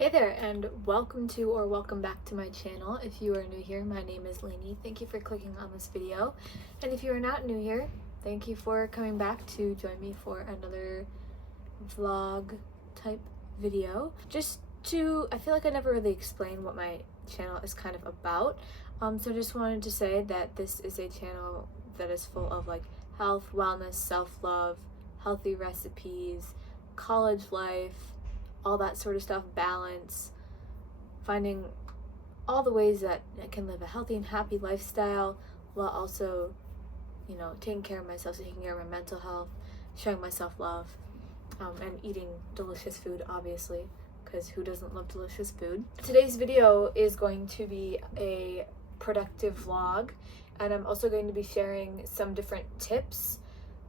Hey there, and welcome back to my channel. If you are new here, my name is Lainey. Thank you for clicking on this video. And if you are not new here, thank you for coming back to join me for another vlog type video. I feel like I never really explained what my channel is kind of about. So just wanted to say that this is a channel that is full of like health, wellness, self-love, healthy recipes, college life, all that sort of stuff, balance, finding all the ways that I can live a healthy and happy lifestyle while also, taking care of myself, taking care of my mental health, showing myself love, and eating delicious food, obviously, because who doesn't love delicious food? Today's video is going to be a productive vlog, and I'm also going to be sharing some different tips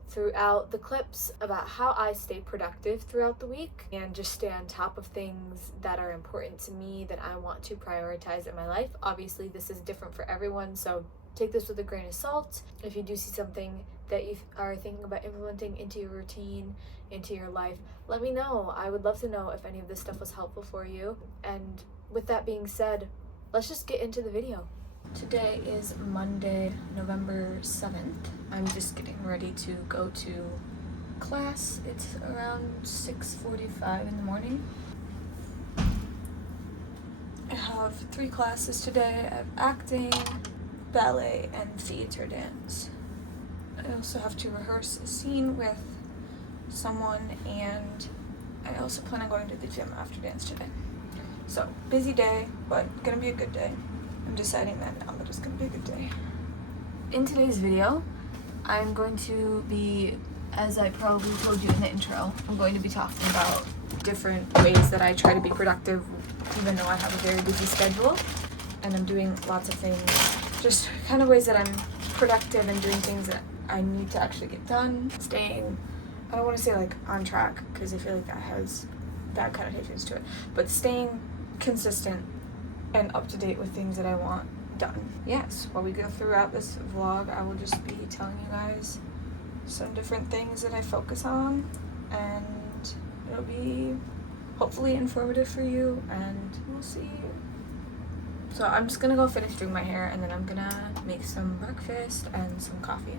throughout the clips about how I stay productive throughout the week and just stay on top of things that are important to me that I want to prioritize in my life. Obviously, this is different for everyone, so take this with a grain of salt. If you do see something that you are thinking about implementing into your routine, into your life, let me know. I would love to know if any of this stuff was helpful for you. And with that being said, let's just get into the video. Today is Monday, November 7th. I'm just getting ready to go to class. It's around 6:45 in the morning. I have 3 classes today. I have acting, ballet, and theater dance. I also have to rehearse a scene with someone, and I also plan on going to the gym after dance today. So, busy day, but gonna be a good day. I'm deciding that now, but it's gonna be a good day. In today's video, I'm going to be, as I probably told you in the intro, I'm going to be talking about different ways that I try to be productive, even though I have a very busy schedule, and I'm doing lots of things, just kind of ways that I'm productive and doing things that I need to actually get done, staying, I don't want to say like on track, because I feel like that has bad connotations to it, but staying consistent and up to date with things that I want done. Yes, while we go throughout this vlog, I will just be telling you guys some different things that I focus on, and it'll be hopefully informative for you, and we'll see. So I'm just gonna go finish doing my hair, and then I'm gonna make some breakfast and some coffee.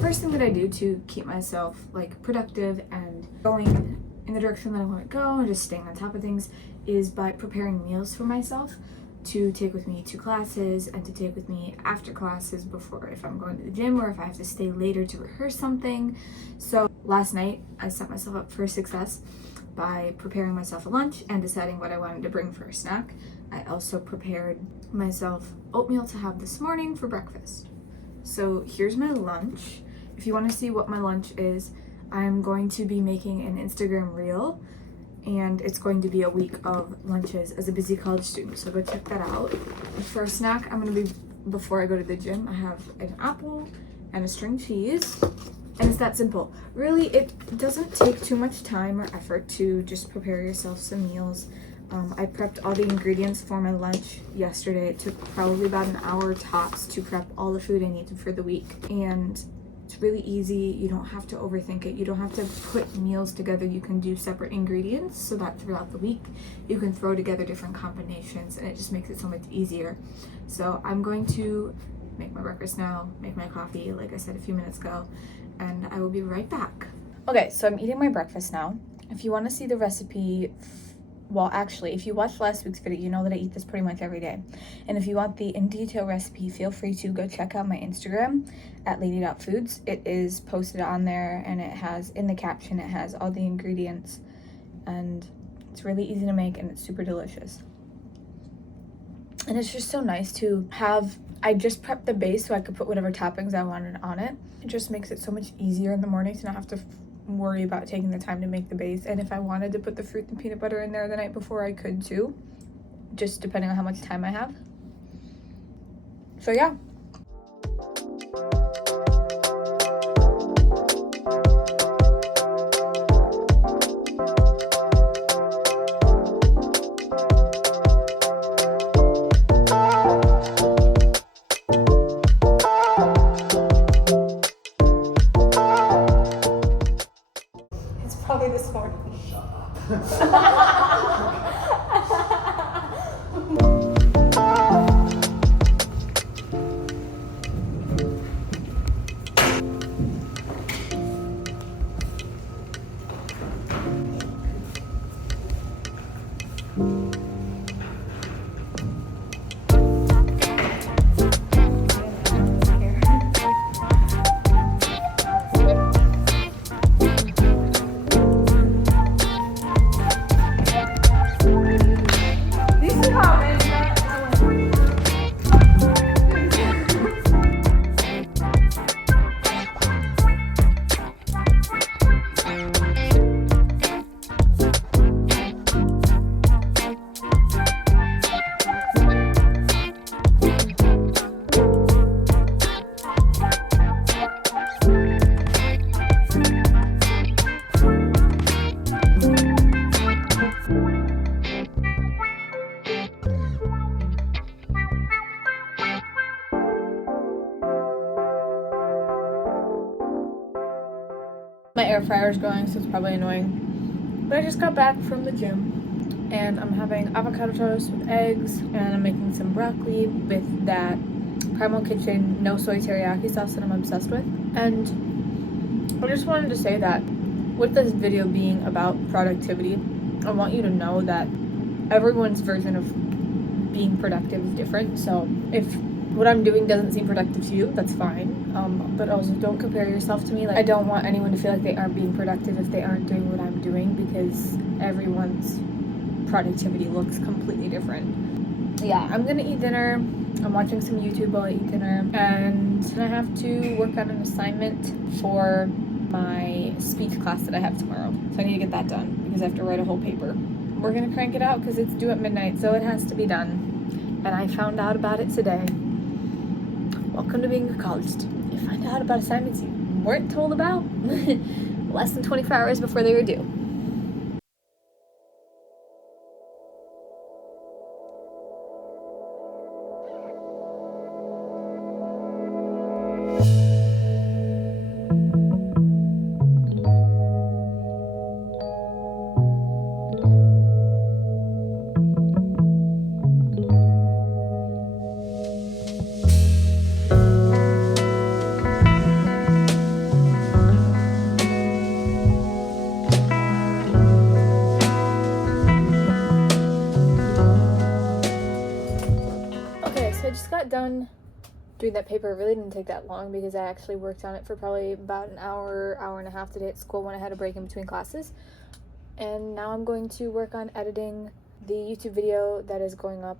First thing that I do to keep myself like productive and going in the direction that I want to go and just staying on top of things is by preparing meals for myself to take with me to classes and to take with me after classes before, if I'm going to the gym or if I have to stay later to rehearse something. So last night I set myself up for success by preparing myself a lunch and deciding what I wanted to bring for a snack. I also prepared myself oatmeal to have this morning for breakfast. So here's my lunch. If you want to see what my lunch is, I'm going to be making an Instagram reel, and it's going to be a week of lunches as a busy college student, so go check that out. For a snack, I'm going to be, before I go to the gym, I have an apple and a string cheese, and it's that simple. Really, it doesn't take too much time or effort to just prepare yourself some meals. I prepped all the ingredients for my lunch yesterday. It took probably about an hour tops to prep all the food I needed for the week, and it's really easy. You don't have to overthink it. You don't have to put meals together. You can do separate ingredients so that throughout the week you can throw together different combinations, and it just makes it so much easier. So I'm going to make my breakfast now, make my coffee like I said a few minutes ago, and I will be right back. Okay, so I'm eating my breakfast now. If you want to see the recipe, well, actually, if you watched last week's video, you know that I eat this pretty much every day. And if you want the in detail recipe, feel free to go check out my Instagram at lady.foods. It is posted on there, and it has, in the caption, it has all the ingredients. And it's really easy to make, and it's super delicious. And it's just so nice to have, I just prepped the base so I could put whatever toppings I wanted on it. It just makes it so much easier in the morning to not have to worry about taking the time to make the base. And if I wanted to put the fruit and peanut butter in there the night before, I could too, just depending on how much time I have. So yeah. It's probably this morning. My air fryer's going, so it's probably annoying. But I just got back from the gym and I'm having avocado toast with eggs and I'm making some broccoli with that Primal Kitchen no soy teriyaki sauce that I'm obsessed with. And I just wanted to say that with this video being about productivity, I want you to know that everyone's version of being productive is different. So if what I'm doing doesn't seem productive to you, that's fine. But also don't compare yourself to me. Like, I don't want anyone to feel like they aren't being productive if they aren't doing what I'm doing, because everyone's productivity looks completely different. Yeah, I'm gonna eat dinner. I'm watching some YouTube while I eat dinner, and I have to work on an assignment for my speech class that I have tomorrow. So I need to get that done because I have to write a whole paper. We're gonna crank it out because it's due at midnight, so it has to be done. And I found out about it today. Welcome to being a college student. You find out about assignments you weren't told about less than 24 hours before they were due. I just got done doing that paper. It really didn't take that long because I actually worked on it for probably about an hour and a half today at school when I had a break in between classes. And now I'm going to work on editing the YouTube video that is going up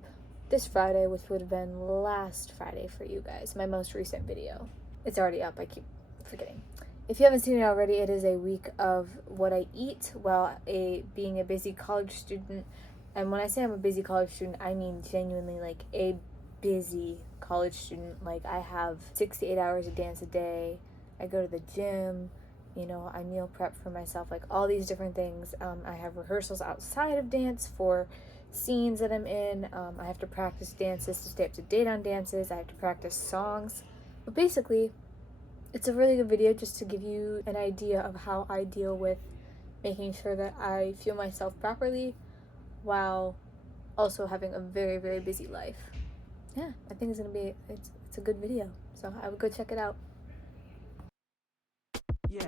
this Friday, which would have been last Friday for you guys, my most recent video. It's already up, I keep forgetting. If you haven't seen it already, it is a week of what I eat while being a busy college student. And when I say I'm a busy college student, I mean genuinely like a busy college student. Like, I have 6 to 8 hours of dance a day. I go to the gym, you know, I meal prep for myself, like all these different things. I have rehearsals outside of dance for scenes that I'm in. I have to practice dances to stay up to date on dances. I have to practice songs. But basically, it's a really good video just to give you an idea of how I deal with making sure that I fuel myself properly while also having a very, very busy life. Yeah, I think it's a good video, so I would go check it out. Yeah.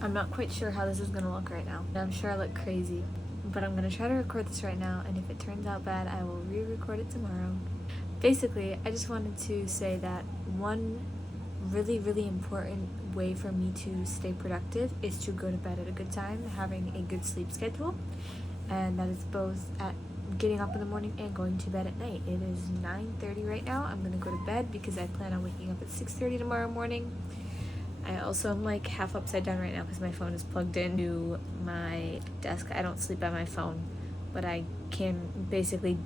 I'm not quite sure how this is gonna look right now. I'm sure I look crazy, but I'm gonna try to record this right now, and if it turns out bad, I will re-record it tomorrow. Basically, I just wanted to say that one really, really important way for me to stay productive is to go to bed at a good time, having a good sleep schedule, and that is both at getting up in the morning and going to bed at night. It is 9:30 right now. I'm gonna go to bed because I plan on waking up at 6:30 tomorrow morning. I also am like half upside down right now because my phone is plugged into my desk. I don't sleep by my phone, but I can basically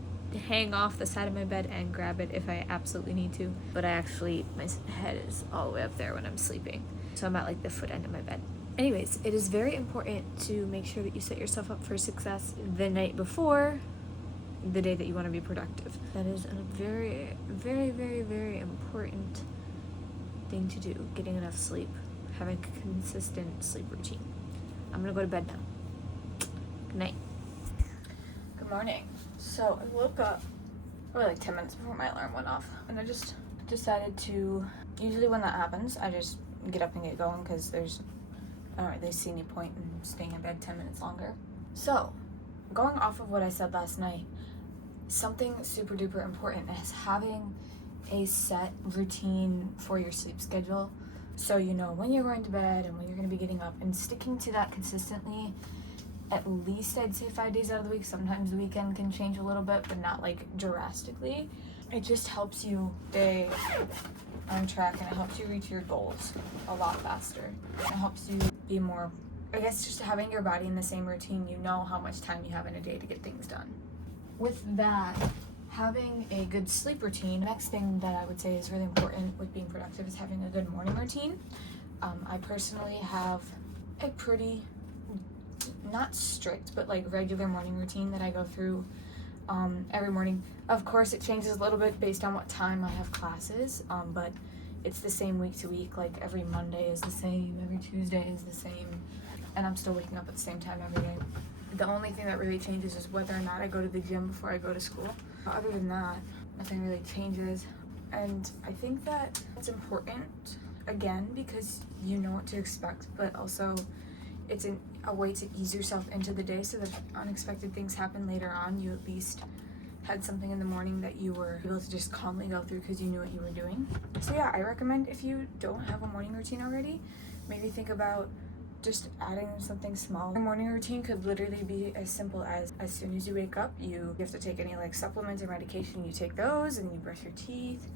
hang off the side of my bed and grab it if I absolutely need to. But my head is all the way up there when I'm sleeping. So I'm at like the foot end of my bed. Anyways, it is very important to make sure that you set yourself up for success the night before the day that you want to be productive. That is a very, very, very, very important thing to do. Getting enough sleep, having a consistent sleep routine. I'm gonna go to bed now. Good night. Good morning. So I woke up probably like 10 minutes before my alarm went off, and I just decided to, usually when that happens, I just get up and get going because I don't really see any point in staying in bed 10 minutes longer. So, going off of what I said last night, something super duper important is having a set routine for your sleep schedule, so you know when you're going to bed and when you're going to be getting up, and sticking to that consistently at least, I'd say 5 days out of the week. Sometimes the weekend can change a little bit, but not like drastically. It just helps you stay on track, and it helps you reach your goals a lot faster. It helps you be more, I guess, just having your body in the same routine. You know how much time you have in a day to get things done. With that, having a good sleep routine, next thing that I would say is really important with being productive is having a good morning routine. I personally have a pretty, not strict, but like regular morning routine that I go through every morning. Of course, it changes a little bit based on what time I have classes, but it's the same week to week. Like every Monday is the same, every Tuesday is the same, and I'm still waking up at the same time every day. The only thing that really changes is whether or not I go to the gym before I go to school. Other than that, nothing really changes. And I think that it's important, again, because you know what to expect, but also it's a way to ease yourself into the day, so that if unexpected things happen later on, you at least had something in the morning that you were able to just calmly go through because you knew what you were doing. So yeah, I recommend, if you don't have a morning routine already, maybe think about just adding something small. Your morning routine could literally be as simple as soon as you wake up, you have to take any like supplements or medication, you take those, and you brush your teeth,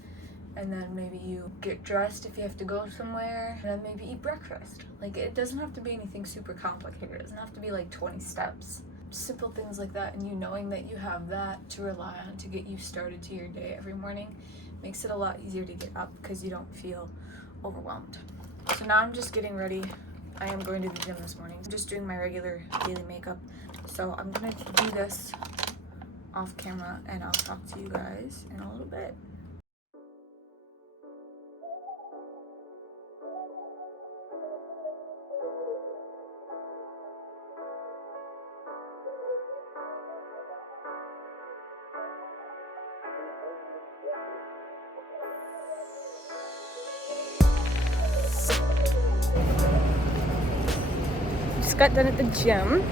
and then maybe you get dressed if you have to go somewhere, and then maybe eat breakfast. Like, it doesn't have to be anything super complicated. It doesn't have to be like 20 steps. Simple things like that, and you knowing that you have that to rely on to get you started to your day every morning makes it a lot easier to get up because you don't feel overwhelmed. So now I'm just getting ready. I am going to the gym this morning. I'm just doing my regular daily makeup. So I'm gonna do this off camera, and I'll talk to you guys in a little bit. Just got done at the gym.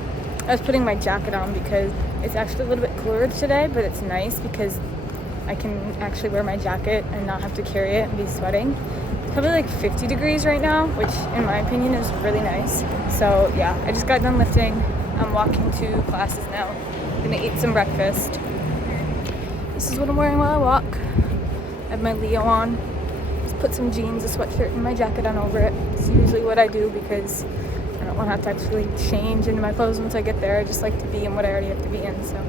I was putting my jacket on because it's actually a little bit cooler today, but it's nice because I can actually wear my jacket and not have to carry it and be sweating. It's probably like 50 degrees right now, which in my opinion is really nice. So yeah, I just got done lifting. I'm walking to classes now. I'm gonna eat some breakfast. This is what I'm wearing while I walk. I have my Leo on. Just put some jeans, a sweatshirt, and my jacket on over it. It's usually what I do because I don't want to have to actually change into my clothes once I get there. I just like to be in what I already have to be in, so.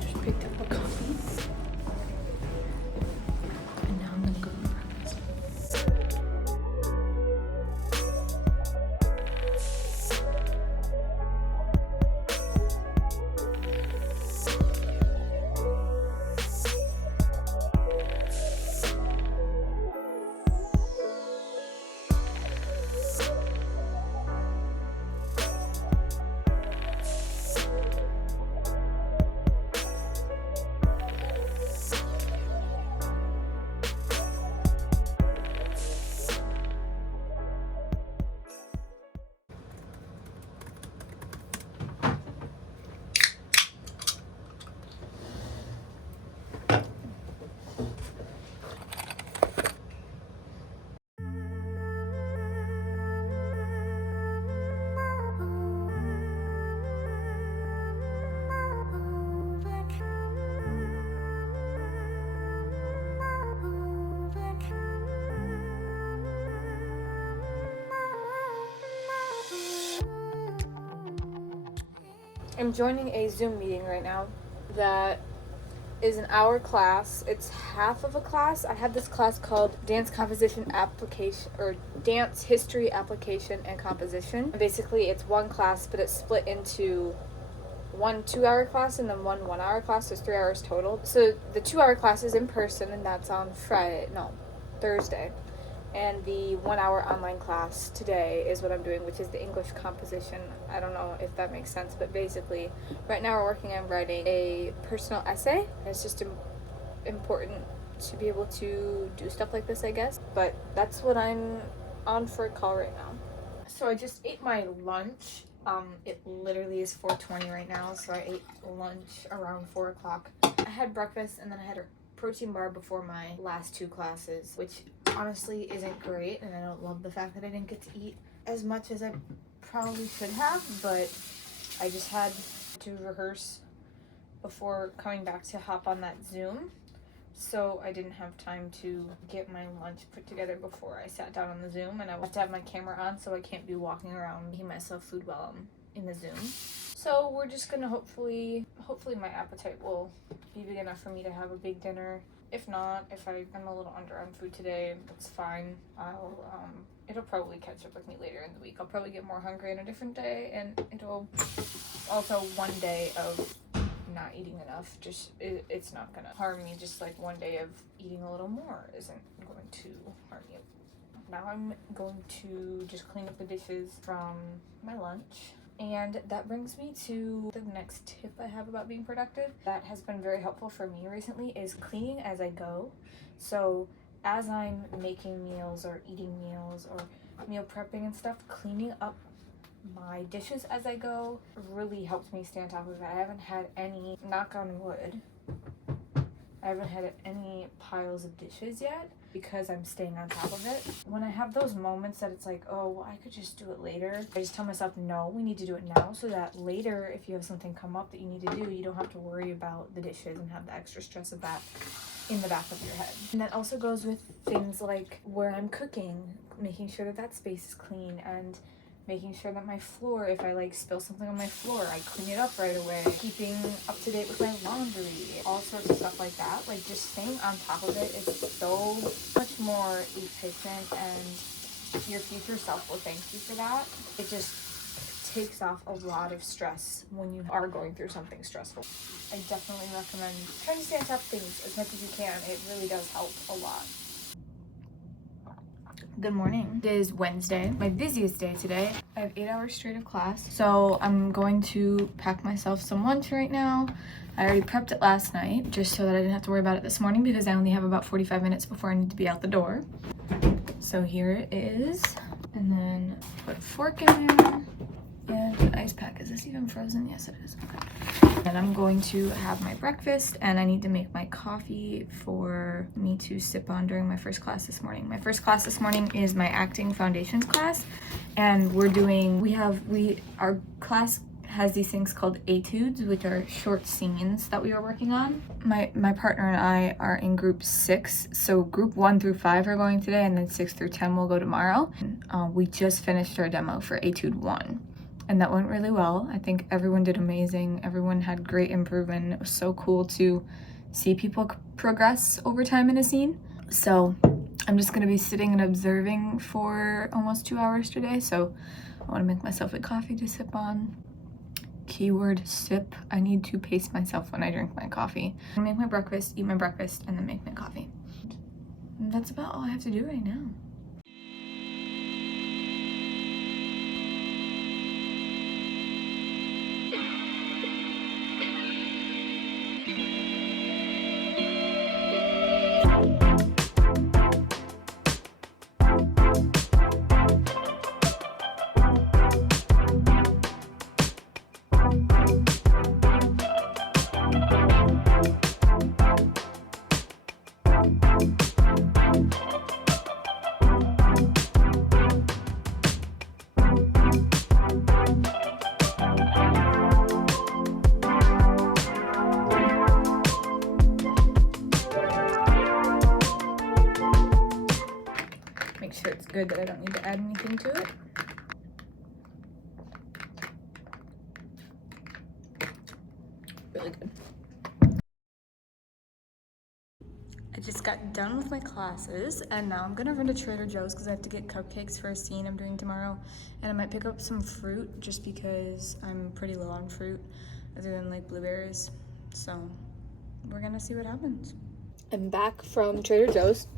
Just picked up a coffee. And now I'm gonna go to breakfast. I'm joining a Zoom meeting right now that is an hour class. It's half of a class. I have this class called Dance Composition Application, or Dance History Application and Composition. Basically, it's one class, but it's split into one 2-hour class and then one 1-hour class. There's 3 hours total. So the 2-hour class is in person, and that's on Thursday. And the 1-hour online class today is what I'm doing, which is the English composition. I don't know if that makes sense, but basically, right now we're working on writing a personal essay. It's just important to be able to do stuff like this, I guess. But that's what I'm on for a call right now. So I just ate my lunch. It literally is 4:20 right now, so I ate lunch around 4 o'clock. I had breakfast, and then I had a protein bar before my last 2 classes, which honestly isn't great, and I don't love the fact that I didn't get to eat as much as I probably should have, but I just had to rehearse before coming back to hop on that Zoom, so I didn't have time to get my lunch put together before I sat down on the Zoom, and I have to have my camera on, so I can't be walking around making myself food while I'm in the Zoom. So we're just gonna hopefully my appetite will be big enough for me to have a big dinner. If not, if I'm a little under on food today, that's fine. It'll probably catch up with me later in the week. I'll probably get more hungry on a different day, and it'll also one day of not eating enough, it's not gonna harm me. Just like one day of eating a little more isn't going to harm you. Now I'm going to just clean up the dishes from my lunch. And that brings me to the next tip I have about being productive that has been very helpful for me recently, is cleaning as I go. So as I'm making meals or eating meals or meal prepping and stuff, cleaning up my dishes as I go really helps me stay on top of it. I haven't had any, knock on wood, I haven't had any piles of dishes yet because I'm staying on top of it. When I have those moments that it's like, oh, well, I could just do it later, I just tell myself, no, we need to do it now, so that later, if you have something come up that you need to do, you don't have to worry about the dishes and have the extra stress of that in the back of your head. And that also goes with things like where I'm cooking, making sure that that space is clean, and making sure that my floor, if I like spill something on my floor, I clean it up right away. Keeping up to date with my laundry, all sorts of stuff like that. Like just staying on top of it is so much more efficient, and your future self will thank you for that. It just takes off a lot of stress when you are going through something stressful. I definitely recommend trying to stay on top of things as much as you can. It really does help a lot. Good morning. It is Wednesday, my busiest day today. I have 8 hours straight of class, so I'm going to pack myself some lunch right now. I already prepped it last night just so that I didn't have to worry about it this morning because I only have about 45 minutes before I need to be out the door. So here it is, and then put a fork in there and an ice pack. Is this even frozen? Yes, it is. Okay. And I'm going to have my breakfast, and I need to make my coffee for me to sip on during my first class this morning. My first class this morning is my acting foundations class, and our class has these things called etudes, which are short scenes that we are working on. My partner and I are in group 6, so group 1 through 5 are going today, and then 6 through 10 will go tomorrow. We just finished our demo for etude 1. And that went really well. I think everyone did amazing. Everyone had great improvement. It was so cool to see people progress over time in a scene. So I'm just gonna be sitting and observing for almost 2 hours today. So I wanna make myself a coffee to sip on. Keyword sip. I need to pace myself when I drink my coffee. I make my breakfast, eat my breakfast, and then make my coffee. And that's about all I have to do right now. Make sure it's good, that I don't need to add anything to it. Really good. done with my classes, and now I'm gonna run to Trader Joe's because I have to get cupcakes for a scene I'm doing tomorrow, and I might pick up some fruit just because I'm pretty low on fruit other than like blueberries. So we're gonna see what happens. I'm back from Trader Joe's.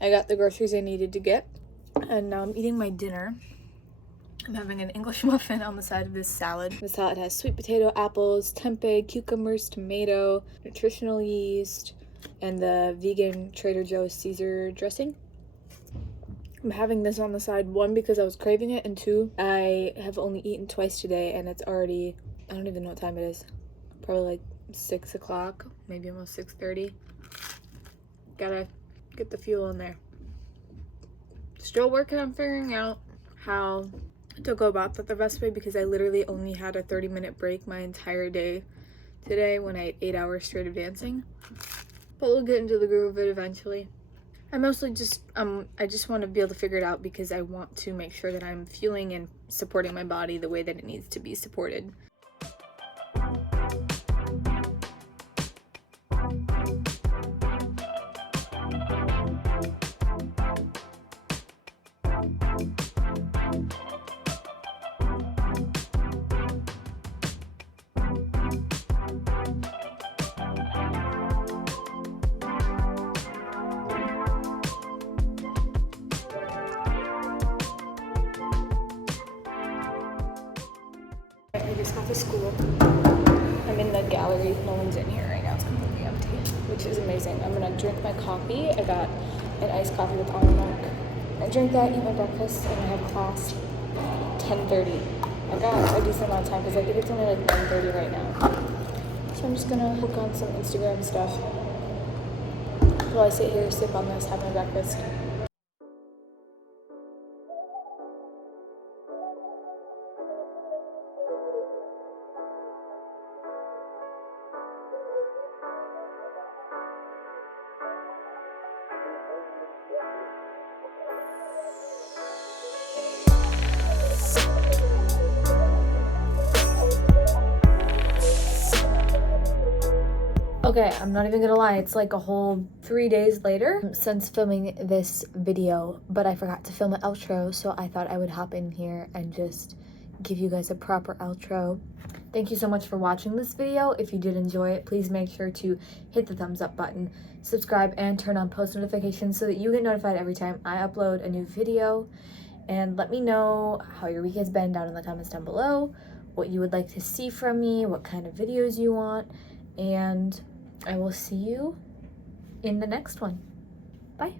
I got the groceries I needed to get, and now I'm eating my dinner. I'm having an English muffin on the side of this salad. The salad has sweet potato, apples, tempeh, cucumbers, tomato, nutritional yeast, and the vegan Trader Joe's Caesar dressing. I'm having this on the side, 1, because I was craving it, and 2, I have only eaten twice today, and it's already, I don't even know what time it is. Probably like 6 o'clock, maybe almost 6:30. Gotta get the fuel in there. Still working on figuring out how to go about that the best way, because I literally only had a 30-minute break my entire day today when I ate 8 hours straight of dancing. But we'll get into the groove of it eventually. I mostly just I just want to be able to figure it out because I want to make sure that I'm fueling and supporting my body the way that it needs to be supported. I just got to school. I'm in the gallery. No one's in here right now. It's completely empty, which is amazing. I'm gonna drink my coffee. I got an iced coffee with almond milk. I drink that, eat my breakfast, and I have class 10:30. I got a decent amount of time because I think it's only like 9:30 right now. So I'm just gonna hook on some Instagram stuff while I sit here, sip on this, have my breakfast. Okay, I'm not even gonna lie, it's like a whole 3 days later since filming this video, but I forgot to film an outro, so I thought I would hop in here and just give you guys a proper outro. Thank you so much for watching this video. If you did enjoy it, please make sure to hit the thumbs up button, subscribe, and turn on post notifications so that you get notified every time I upload a new video. And let me know how your week has been down in the comments down below, what you would like to see from me, what kind of videos you want, and I will see you in the next one. Bye.